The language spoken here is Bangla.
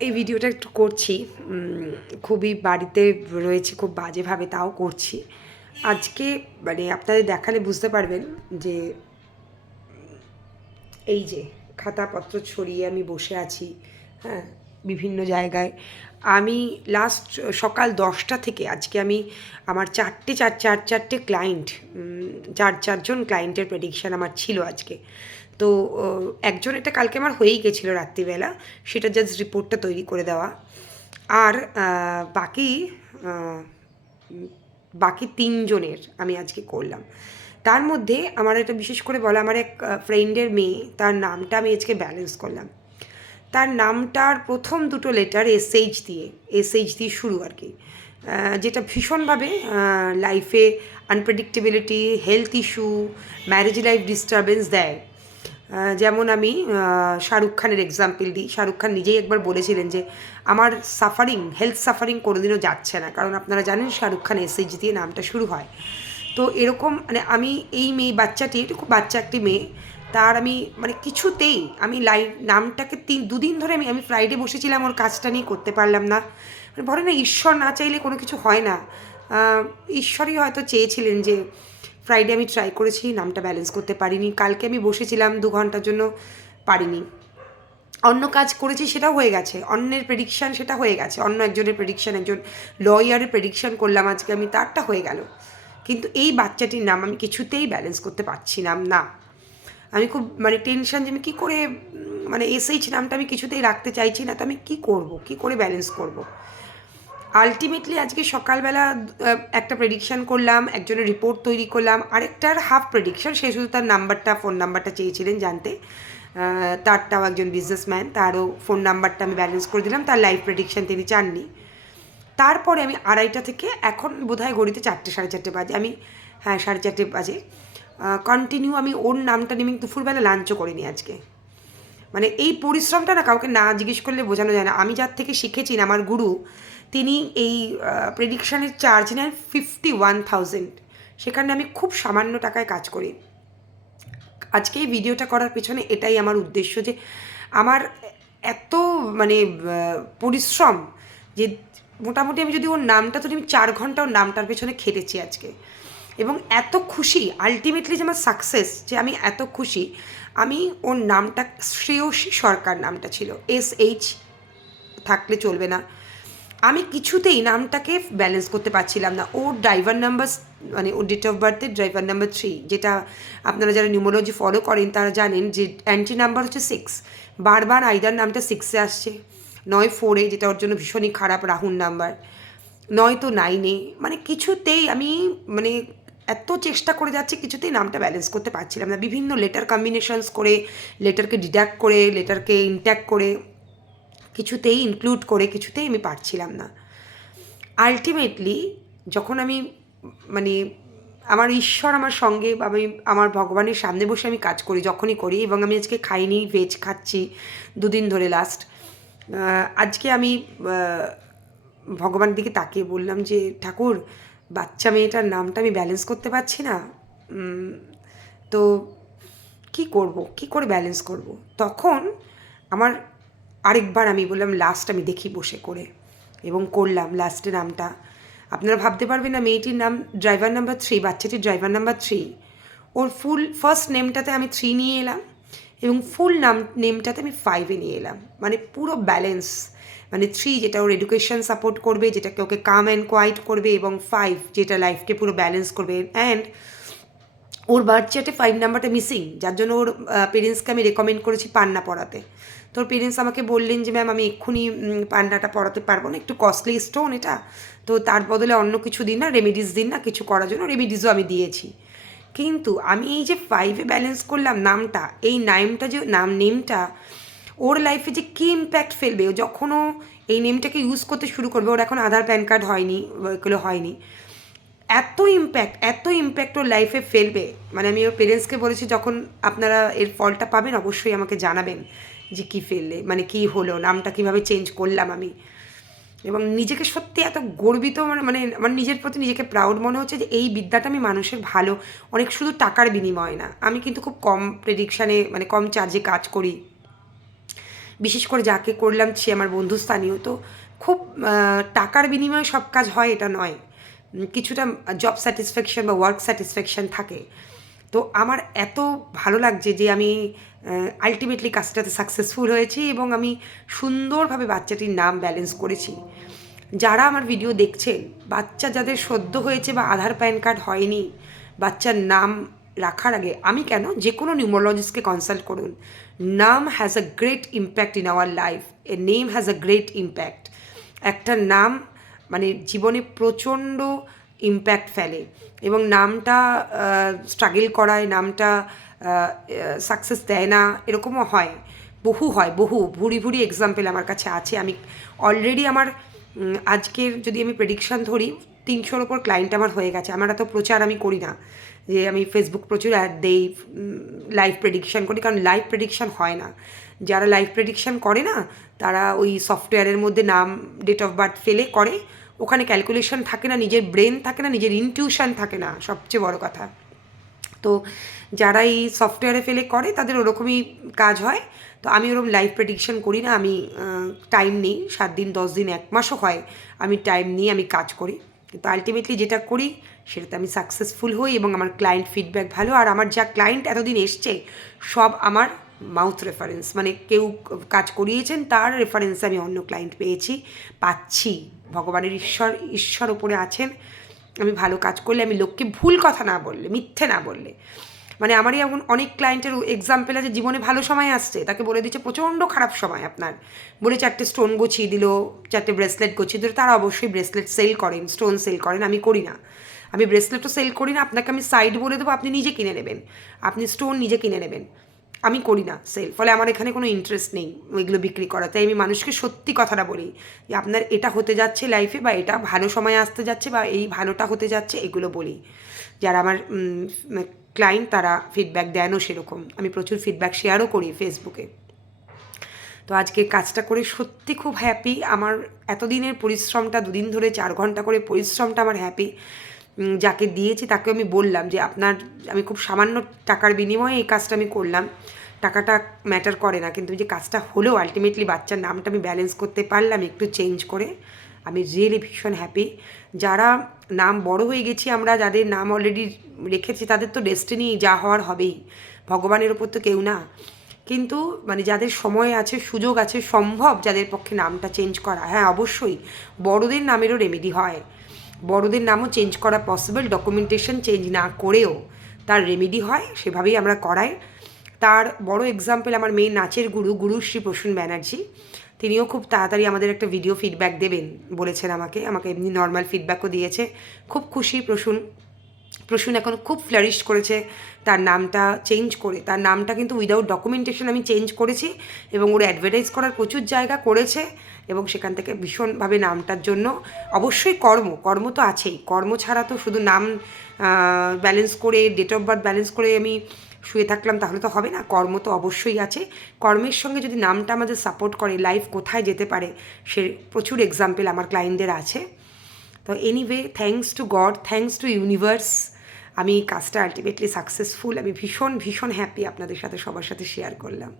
এই ভিডিওটা একটু করছি, খুবই বাড়িতে রয়েছে খুব বাজেভাবে, তাও করছি আজকে। মানে আপনাদের দেখালে বুঝতে পারবেন যে এই যে খাতাপত্র ছড়িয়ে আমি বসে আছি, হ্যাঁ, বিভিন্ন জায়গায়। আমি লাস্ট সকাল 10টা থেকে আজকে আমি আমার চারটে ক্লায়েন্ট, চারজন ক্লায়েন্টের প্রেডিকশান আমার ছিল আজকে। তো একজন এটা কালকে আমার হয়েই গেছিলো রাত্রিবেলা, সেটা জাস্ট রিপোর্টটা তৈরি করে দেওয়া। আর বাকি আহ, বাকি তিনজনের আমি আজকে করলাম। তার মধ্যে আমার এটা বিশেষ করে বলা, আমার এক ফ্রেন্ডের মেয়ে, তার নামটা আমি আজকে ব্যালেন্স করলাম। তার নামটার প্রথম দুটো লেটার এসএইচ দিয়ে শুরু আর কি, যেটা ভীষণভাবে লাইফে unpredictability, health issue, marriage life disturbance দেয়। যেমন আমি শাহরুখ খানের এক্সাম্পল দিই। শাহরুখ খান নিজেই একবার বলেছিলেন যে আমার হেলথ সাফারিং কোনোদিনও যাচ্ছে না, কারণ আপনারা জানেন শাহরুখ খান এসএইচ দিয়ে নামটা শুরু হয়। তো এরকম মানে আমি এই বাচ্চাটি, এটা খুব বাচ্চা একটি মেয়ে, তার আমি মানে কিছুতেই আমি নামটাকে দুদিন ধরে আমি ফ্রাইডে বসেছিলাম, ওর কাজটা নিয়ে করতে পারলাম না। মানে বলে না, ঈশ্বর না চাইলে কোনো কিছু হয় না। ঈশ্বরই হয়তো চেয়েছিলেন যে ফ্রাইডে আমি ট্রাই করেছি, নামটা ব্যালেন্স করতে পারিনি। কালকে আমি বসেছিলাম 2 ঘন্টার জন্য, পারিনি। অন্য কাজ করেছি, সেটাও হয়ে গেছে। অন্যের প্রেডিকশান সেটা হয়ে গেছে, অন্য একজনের প্রেডিকশান, একজন লয়ারের প্রেডিকশান করলাম আজকে আমি, তারটা হয়ে গেল। কিন্তু এই বাচ্চাটির নাম আমি কিছুতেই ব্যালেন্স করতে পারছিলাম না। আমি খুব মানে টেনশন যে আমি কী করে, মানে এসএইচ নামটা আমি কিছুতেই রাখতে চাইছি না, তো আমি কী করব, কী করে ব্যালেন্স করব। আলটিমেটলি আজকে সকালবেলা একটা প্রেডিকশান করলাম, একজনের রিপোর্ট তৈরি করলাম, আরেকটার হাফ প্রেডিকশান, সে শুধু তার ফোন নাম্বারটা চেয়েছিলেন জানতে। তারটাও একজন বিজনেসম্যান, তারও ফোন নাম্বারটা আমি ব্যালেন্স করে দিলাম, তার লাইভ প্রেডিকশান তিনি চাননি। তারপরে আমি 2:30 থেকে এখন বোধহয় ঘড়িতে 4টে 4:30 বাজে, আমি হ্যাঁ 4:30 বাজে কন্টিনিউ আমি ওর নামটা নেমে দুপুরবেলা লাঞ্চও করিনি আজকে। মানে এই পরিশ্রমটা না কাউকে না জিজ্ঞেস করলে বোঝানো যায় না। আমি যার থেকে শিখেছি না, আমার গুরু, তিনি এই প্রেডিকশানের চার্জ নেন 51,000। সেখানে আমি খুব সামান্য টাকায় কাজ করি। আজকে এই ভিডিওটা করার পেছনে এটাই আমার উদ্দেশ্য, যে আমার এত মানে পরিশ্রম, যে মোটামুটি আমি যদি ওর নামটা, তো আমি 4 ঘন্টা ওর নামটার পেছনে খেটেছি আজকে। এবং এত খুশি আলটিমেটলি যে আমার সাকসেস, যে আমি এত খুশি। আমি ওর নামটা শ্রেয়সী সরকার নামটা ছিল, এসএইচ থাকলে চলবে না। আমি কিছুতেই নামটাকে ব্যালেন্স করতে পারছিলাম না। ওর ড্রাইভার নাম্বার, মানে ওর ডেট অফ বার্থের ড্রাইভার নাম্বার 3, যেটা আপনারা যারা নিউমোলজি ফলো করেন তারা জানেন যে অ্যান্টি নাম্বার হচ্ছে 6। বারবার আইদার নামটা 6-এ আসছে, নয় 4-এ, যেটা ওর জন্য ভীষণই খারাপ রাহুল নাম্বার, নয়তো 9-এ। মানে কিছুতেই আমি মানে এত চেষ্টা করে যাচ্ছি, কিছুতেই নামটা ব্যালেন্স করতে পারছিলাম না। বিভিন্ন লেটার কম্বিনেশনস করে, লেটারকে ডিডাক্ট করে, লেটারকে ইনট্যাক্ট করে, কিছুতেই ইনক্লুড করে, কিছুতেই আমি পারছিলাম না। আলটিমেটলি যখন আমি মানে আমার ঈশ্বর আমার সঙ্গে, আমি আমার ভগবানের সামনে বসে আমি কাজ করি, যখনই করি, এবং আমি আজকে খাইনি, ভেজ খাচ্ছি 2 দিন ধরে লাস্ট। আজকে আমি ভগবানের দিকে তাকিয়ে বললাম যে ঠাকুর, বাচ্চা মেয়েটার নামটা আমি ব্যালেন্স করতে পারছি না, তো কি করব, কি করে ব্যালেন্স করব। তখন আমার আরেকবার আমি বললাম লাস্ট আমি দেখি বসে করে, এবং করলাম লাস্টে নামটা। আপনারা ভাবতে পারবেন না, মেয়েটির নাম ড্রাইভার নাম্বার 3, বাচ্চাটির ড্রাইভার নাম্বার 3। ওর ফুল ফার্স্ট নেমটাতে আমি 3 নিয়ে এলাম, এবং ফুল নেমটাতে আমি 5-এ নিয়ে এলাম। মানে পুরো ব্যালেন্স, মানে 3 যেটা ওর এডুকেশন সাপোর্ট করবে, যেটাকে ওকে কাম অ্যান্ড কোয়াইট করবে, এবং 5 যেটা লাইফকে পুরো ব্যালেন্স করবে। অ্যান্ড ওর বার্থ চার্টে 5 নাম্বারটা মিসিং, যার জন্য ওর পেরেন্টসকে আমি রেকমেন্ড করেছি পান্না পড়াতে। তো ওর পেরেন্টস আমাকে বললেন যে ম্যাম আমি এক্ষুনি পান্নাটা পড়াতে পারবো না, একটু কস্টলি স্টোন এটা, তো তার বদলে অন্য কিছু দিন না, রেমেডিস দিন না, কিছু করার জন্য রেমেডিসও আমি দিয়েছি। কিন্তু আমি এই যে 5-এ ব্যালেন্স করলাম নামটা, এই নামটা যে নেমটা ওর লাইফে যে কী ইম্প্যাক্ট ফেলবে, যখন ও এই নেমটাকে ইউজ করতে শুরু করবে, ওর এখন আধার প্যান কার্ড হয়নি, এগুলো হয়নি, এত ইম্প্যাক্ট ওর লাইফে ফেলবে। মানে আমি ওর পেরেন্টসকে বলেছি, যখন আপনারা এর ফলটা পাবেন অবশ্যই আমাকে জানাবেন যে কী ফেললে, মানে কী হলো, নামটা কীভাবে চেঞ্জ করলাম আমি। এবং নিজেকে সত্যি এত গর্বিত, মানে আমার নিজের প্রতি নিজেকে প্রাউড মনে হচ্ছে যে এই বিদ্যাটা আমি মানুষের ভালো, অনেক শুধু টাকার বিনিময়ে না। আমি কিন্তু খুব কম প্রেডিকশানে, মানে কম চার্জে কাজ করি, বিশেষ করে যাকে করলাম সে আমার বন্ধুস্থানীয়, তো খুব টাকার বিনিময়ে সব কাজ হয় এটা নয়, কিছুটা জব স্যাটিসফ্যাকশন বা ওয়ার্ক স্যাটিসফ্যাকশন থাকে। তো আমার এত ভালো লাগছে যে আমি আলটিমেটলি কাজটাতে সাকসেসফুল হয়েছি এবং আমি সুন্দরভাবে বাচ্চাটির নাম ব্যালেন্স করেছি। যারা আমার ভিডিও দেখছেন, বাচ্চা যাদের সদ্য হয়েছে বা আধার প্যান কার্ড হয়নি, বাচ্চার নাম রাখার আগে আমি কেন, যে কোনো নিউমোলজিস্টকে কনসাল্ট করুন। নাম has a great impact in our life, a name has a great impact. একটা নাম মানে জীবনে প্রচণ্ড ইম্প্যাক্ট ফেলে এবং নামটা স্ট্রাগল করায়, নামটা সাকসেস দেয় না, এরকমও হয়, বহু ভুরি ভুরি এক্সাম্পল আমার কাছে আছে। আমি অলরেডি আমার আজকের যদি আমি প্রেডিকশান ধরি 300-র ওপর ক্লায়েন্ট আমার হয়ে গেছে। আমার এত প্রচার আমি করি না যে আমি ফেসবুক প্রচুর অ্যাড দেই, লাইভ প্রেডিকশান করি, কারণ লাইভ প্রেডিকশান হয় না। যারা লাইভ প্রেডিকশান করে না তারা ওই সফটওয়্যারের মধ্যে নাম, ডেট অফ বার্থ ফেলে করে, ওখানে ক্যালকুলেশন থাকে না, নিজের ব্রেন থাকে না, নিজের ইনটিউশন থাকে না, সবচেয়ে বড় কথা। তো যারা এই সফটওয়্যারে ফেলে করে তাদের ওরকমই কাজ হয়। তো আমি ওরকম লাইভ প্রেডিকশন করি না, আমি টাইম নিই, 7 দিন 10 দিন 1 মাসও হয়, আমি টাইম নিয়ে আমি কাজ করি। কিন্তু আলটিমেটলি যেটা করি সেটাতে আমি সাকসেসফুল হই এবং আমার ক্লায়েন্ট ফিডব্যাক ভালো। আর আমার যা ক্লায়েন্ট এতদিন এসছে সব আমার মাউথ রেফারেন্স, মানে কেউ কাজ করিয়েছেন তার রেফারেন্সে আমি অন্য ক্লায়েন্ট পেয়েছি, পাচ্ছি। ভগবানের ঈশ্বর ওপরে আছেন। আমি ভালো কাজ করলে, আমি লোককে ভুল কথা না বললে, মিথ্যে না বললে, মানে আমারই এমন অনেক ক্লায়েন্টের এক্সাম্পল আছে, জীবনে ভালো সময় আসছে, তাকে বলে দিচ্ছে প্রচণ্ড খারাপ সময় আপনার, বলে 4টে স্টোন গছিয়ে দিল, 4টে ব্রেসলেট গছিয়ে দিল। তারা অবশ্যই ব্রেসলেট সেল করেন, স্টোন সেল করেন, আমি করি না। আমি ব্রেসলেটও সেল করি না, আপনাকে আমি সাইড বলে দেবো, আপনি নিজে কিনে নেবেন, আপনি স্টোন নিজে কিনে নেবেন, আমি করি না সেল। ফলে আমার এখানে কোনো ইন্টারেস্ট নেই ওইগুলো বিক্রি করা। তাই আমি মানুষকে সত্যি কথাটা বলি যে আপনার এটা হতে যাচ্ছে লাইফে, বা এটা ভালো সময় আসতে যাচ্ছে, বা এই ভালোটা হতে যাচ্ছে, এগুলো বলি। যারা আমার ক্লায়েন্ট তারা ফিডব্যাক দেনও সেরকম, আমি প্রচুর ফিডব্যাক শেয়ারও করি ফেসবুকে। তো আজকে কাজটা করে সত্যি খুব হ্যাপি। আমার এতদিনের পরিশ্রমটা, 2 দিন ধরে 4 ঘন্টা করে পরিশ্রমটা আমার হ্যাপি। যাকে দিয়েছি তাকে আমি বললাম যে আপনার, আমি খুব সামান্য টাকার বিনিময়ে এই কাজটা আমি করলাম, টাকাটা ম্যাটার করে না, কিন্তু যে কাজটা হলেও আলটিমেটলি বাচ্চার নামটা আমি ব্যালেন্স করতে পারলাম একটু চেঞ্জ করে, আমি রিয়েলি ভীষণ হ্যাপি। যারা নাম বড় হয়ে গেছি আমরা, যাদের নাম অলরেডি রেখেছি, তাদের তো ডেস্টিনি যা হওয়ার হবেই, ভগবানের ওপর তো কেউ না। কিন্তু মানে যাদের সময় আছে, সুযোগ আছে, সম্ভব যাদের পক্ষে নামটা চেঞ্জ করা, হ্যাঁ অবশ্যই বড়দের নামেরও রেমেডি হয়, বড়দের নামও চেঞ্জ করা পসিবল, ডকুমেন্টেশন চেঞ্জ না করেও তার রেমেডি হয়, সেভাবেই আমরা করাই। তার বড় এক্সাম্পল আমার মেয়ে নাচের গুরুশ্রী প্রসূন ব্যানার্জি। তিনিও খুব তাড়াতাড়ি আমাদের একটা ভিডিও ফিডব্যাক দেবেন বলেছেন আমাকে এমনি নর্মাল ফিডব্যাকও দিয়েছে। খুব খুশি প্রসূন এখন খুব ফ্লারিশ করেছে, তার নামটা চেঞ্জ করে, তার নামটা কিন্তু উইদাউট ডকুমেন্টেশন আমি চেঞ্জ করেছি এবং ওর অ্যাডভার্টাইজ করার প্রচুর জায়গা করেছে এবং সেখান থেকে ভীষণভাবে নামটার জন্য অবশ্যই কর্ম তো আছেই, কর্ম ছাড়া তো শুধু নাম ব্যালেন্স করে, ডেট অফ বার্থ ব্যালেন্স করে আমি শুয়ে থাকলাম তাহলে তো হবে না, কর্ম তো অবশ্যই আছে। কর্মের সঙ্গে যদি নামটা আমাদের সাপোর্ট করে, লাইফ কোথায় যেতে পারে সে প্রচুর এক্সাম্পল আমার ক্লায়েন্টদের আছে। তো anyway, thanks to god, thanks to universe, আমি কাজটা আলটিমেটলি সাকসেসফুল। আমি ভীষণ ভীষণ হ্যাপি আপনাদের সাথে, সবার সাথে শেয়ার করলাম।